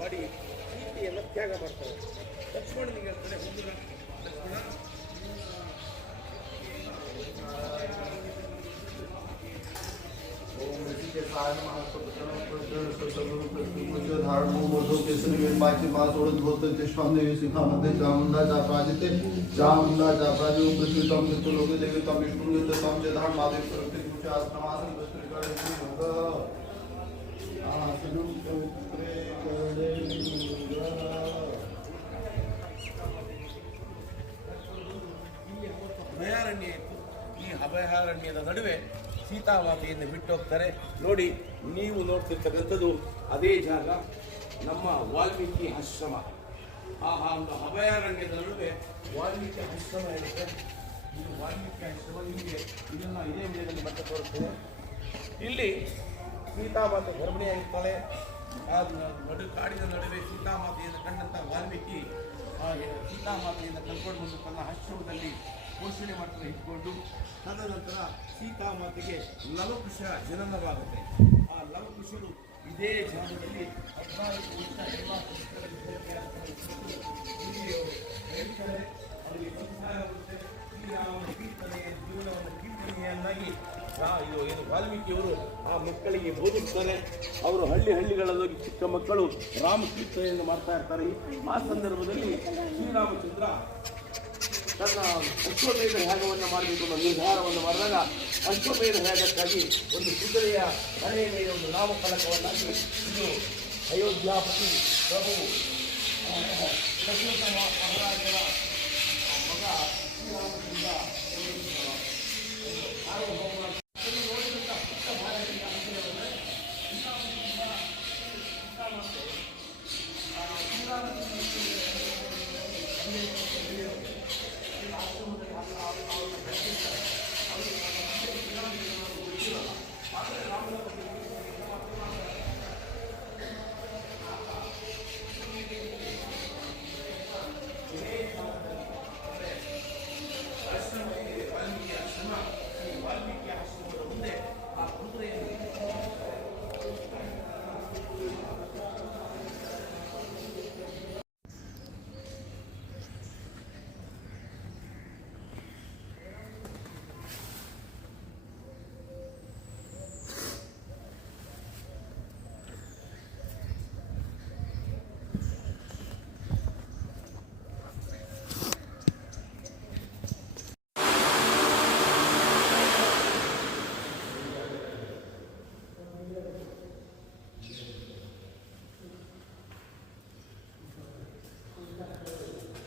ಮಾಡಿ ಸೀತೆಯನ್ನು ತ್ಯಾಗ ಮಾಡ್ತಾರೆ ಲಕ್ಷ್ಮಣನಿಗೆ ಹೇಳ್ತಾನೆ ಒಂದು ಲಕ್ಷ್ಮಣ ओम ऋषि के साय धारण मधु केसरी वेदमाची मास ओढ़ धोते तिष्ठान देवी ಅಭಯಾರಣ್ಯ ಇತ್ತು. ಈ ಅಭಯಾರಣ್ಯದ ನಡುವೆ ಸೀತಾವಾಮಿಯನ್ನು ಬಿಟ್ಟು ಹೋಗ್ತಾರೆ ನೋಡಿ, ನೀವು ನೋಡ್ತಿರ್ತಕ್ಕಂಥದ್ದು ಅದೇ ಜಾಗ, ನಮ್ಮ ವಾಲ್ಮೀಕಿ ಆಶ್ರಮ. ಆ ಒಂದು ಅಭಯಾರಣ್ಯದ ನಡುವೆ ವಾಲ್ಮೀಕಿ ಆಶ್ರಮ ಇರುತ್ತೆ. ಇದು ವಾಲ್ಮೀಕಿ ಆಶ್ರಮ. ನಿಮಗೆ ಇದನ್ನು ಇದೇ ವಿಡಿಯೋದಲ್ಲಿ ಮತ್ತೆ ತೋರಿಸ್ತೇವೆ ಇಲ್ಲಿ ಸೀತಾಮಾತೆ ಗರ್ಭಿಣಿಯಾಗಿರ್ತಾಳೆ. ಆ ನಡು ಕಾಡಿನ ನಡುವೆ ಸೀತಾಮಾತೆಯನ್ನು ಕಂಡಂತ ವಾಲ್ಮೀಕಿ ಸೀತಾಮಾತೆಯನ್ನು ಕಲ್ಕೊಂಡು ಬಂದು ತನ್ನ ಆಶ್ರಮದಲ್ಲಿ ಪೋಷಣೆ ಮಾಡ್ತಾ ಇಟ್ಕೊಂಡು ತದನಂತರ ಸೀತಾಮಾತೆಗೆ ಲವಕುಶ ಜನನವಾಗುತ್ತೆ. ಆ ಲವಕುಶರು ಇದೇ ಜಾಗದಲ್ಲಿ ಅವರಿಗೆ ಶ್ರೀರಾಮನ ಜೀವನವನ್ನು ಕೀರ್ತನೆಯನ್ನಾಗಿ ಇದು ಏನು ವಾಲ್ಮೀಕಿಯವರು ಆ ಮಕ್ಕಳಿಗೆ ಬೋಧಿಸ್ತಾರೆ. ಅವರು ಹಳ್ಳಿ ಹಳ್ಳಿಗಳಲ್ಲಿ ಹೋಗಿ ಚಿಕ್ಕ ಮಕ್ಕಳು ರಾಮ ಕೀರ್ತನೆಯನ್ನು ಮಾಡ್ತಾ ಇರ್ತಾರೆ. ಆ ಸಂದರ್ಭದಲ್ಲಿ ಶ್ರೀರಾಮಚಂದ್ರ ತನ್ನ ಅಶ್ವಮೇಧ ಯಾಗವನ್ನು ಮಾಡಬೇಕು ಅನ್ನೋ ನಿರ್ಧಾರವನ್ನು ಮಾಡಿದಾಗ ಅಶ್ವಮೇಧ ಯಾಗಕ್ಕಾಗಿ ಒಂದು ಕುದುರೆಯ ಮನೆಯ ಮೇಲೆ ಒಂದು ನಾಮಫಲಕವನ್ನಾಗಿ ಇದು ಅಯೋಧ್ಯಾಪತಿ ಪ್ರಭು ದಶರಥ ಮಹಾ- ಮಹಾರಾಜರ ಮಗ ಶ್ರೀರಾಮಚಂದ್ರ ಅದನ್ನು ನೋಡಿದಂಥ Hallelujah.